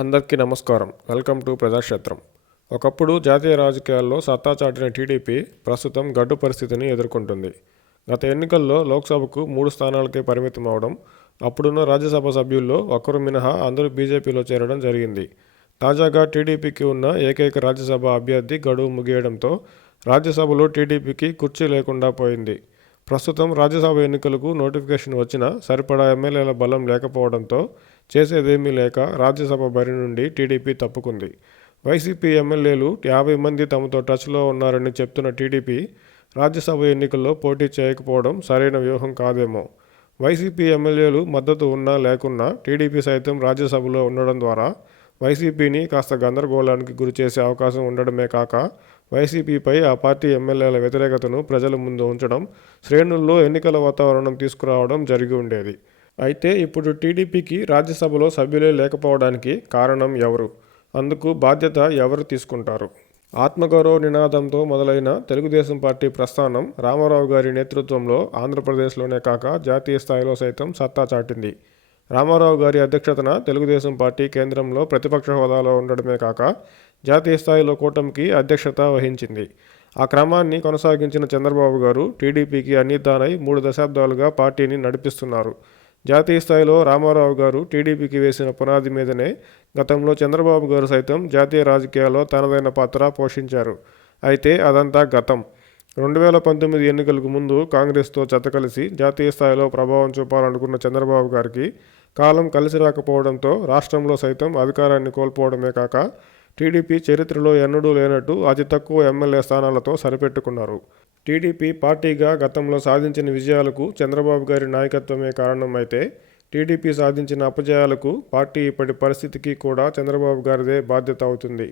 అందరికీ నమస్కారం. Welcome to Prajakshetram. ఒకప్పుడు జాతీయ రాజకీయాల్లో సత్తా చాటిన టీడీపీ ప్రస్తుతం గడ్డు పరిస్థితిని ఎదుర్కొంటుంది. గత ఎన్నికల్లో లోక్సభకు 3 స్థానాలకే పరిమితం అవడం, అప్పుడున్న రాజ్యసభ సభ్యుల్లో ఒకరు మినహా అందరూ బీజేపీలో చేరడం జరిగింది. తాజాగా టీడీపీకి ఉన్న ఏకైక రాజ్యసభ అభ్యర్థి గడువు ముగియడంతో రాజ్యసభలో టీడీపీకి కుర్చీ లేకుండా పోయింది. ప్రస్తుతం రాజ్యసభ ఎన్నికలకు నోటిఫికేషన్ వచ్చినా సరిపడా ఎమ్మెల్యేల బలం లేకపోవడంతో చేసేదేమీ లేక రాజ్యసభ బరి నుండి టీడీపీ తప్పుకుంది. వైసీపీ ఎమ్మెల్యేలు 50 మంది తమతో టచ్లో ఉన్నారని చెప్తున్న టీడీపీ రాజ్యసభ ఎన్నికల్లో పోటీ చేయకపోవడం సరైన వ్యూహం కాదేమో. వైసీపీ ఎమ్మెల్యేలు మద్దతు ఉన్నా లేకున్నా టీడీపీ సైతం రాజ్యసభలో ఉండడం ద్వారా వైసీపీని కాస్త గందరగోళానికి గురిచేసే అవకాశం ఉండడమే కాక వైసీపీపై ఆ పార్టీ ఎమ్మెల్యేల వ్యతిరేకతను ప్రజల ముందు ఉంచడం, శ్రేణుల్లో ఎన్నికల వాతావరణం తీసుకురావడం జరిగి ఉండేది. అయితే ఇప్పుడు టీడీపీకి రాజ్యసభలో సభ్యులే లేకపోవడానికి కారణం ఎవరు? అందుకు బాధ్యత ఎవరు తీసుకుంటారు? ఆత్మగౌరవ నినాదంతో మొదలైన తెలుగుదేశం పార్టీ ప్రస్థానం రామారావు గారి నేతృత్వంలో ఆంధ్రప్రదేశ్లోనే కాక జాతీయ స్థాయిలో సైతం సత్తా చాటింది. రామారావు గారి అధ్యక్షతన తెలుగుదేశం పార్టీ కేంద్రంలో ప్రతిపక్ష హోదాలో ఉండడమే కాక జాతీయ స్థాయిలో కూటమికి అధ్యక్షత వహించింది. ఆ క్రమాన్ని కొనసాగించిన చంద్రబాబు గారు టీడీపీకి అన్నితానై 3 దశాబ్దాలుగా పార్టీని నడిపిస్తున్నారు. జాతీయ స్థాయిలో రామారావు గారు టీడీపీకి వేసిన పునాది మీదనే గతంలో చంద్రబాబు గారు సైతం జాతీయ రాజకీయాల్లో తనదైన పాత్ర పోషించారు. అయితే అదంతా గతం. 2019 ఎన్నికలకు ముందు కాంగ్రెస్తో జతకలిసి జాతీయ స్థాయిలో ప్రభావం చూపాలనుకున్న చంద్రబాబు గారికి కాలం కలిసి రాకపోవడంతో రాష్ట్రంలో సైతం అధికారాన్ని కోల్పోవడమే కాక టీడీపీ చరిత్రలో ఎన్నడూ లేనట్టు అతి తక్కువ ఎమ్మెల్యే స్థానాలతో సరిపెట్టుకున్నారు. టీడీపీ పార్టీగా గతంలో సాధించిన విజయాలకు చంద్రబాబు గారి నాయకత్వమే కారణం అయితే టీడీపీ సాధించిన అపజయాలకు పార్టీ ఇప్పటి పరిస్థితికి కూడా చంద్రబాబు గారిదే బాధ్యత అవుతుంది.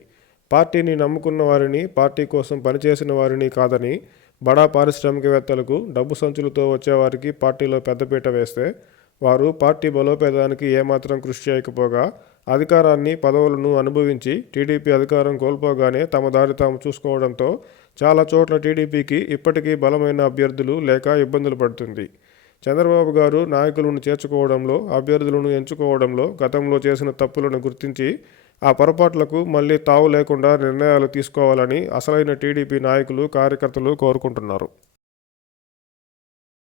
పార్టీని నమ్ముకున్న వారిని, పార్టీ కోసం పనిచేసిన వారిని కాదని బడా పారిశ్రామికవేత్తలకు, డబ్బు సంచులతో వచ్చేవారికి పార్టీలో పెద్దపీట వేస్తే వారు పార్టీ బలోపేతానికి ఏమాత్రం కృషి చేయకపోగా అధికారాన్ని, పదవులను అనుభవించి టీడీపీ అధికారం కోల్పోగానే తమ దారి తాము చూసుకోవడంతో చాలా చోట్ల టీడీపీకి ఇప్పటికీ బలమైన అభ్యర్థులు లేక ఇబ్బందులు పడుతుంది. చంద్రబాబు గారు నాయకులను చేర్చుకోవడంలో, అభ్యర్థులను ఎంచుకోవడంలో గతంలో చేసిన తప్పులను గుర్తించి ఆ పొరపాట్లకు మళ్లీ తావు లేకుండా నిర్ణయాలు తీసుకోవాలని అసలైన టీడీపీ నాయకులు, కార్యకర్తలు కోరుకుంటున్నారు.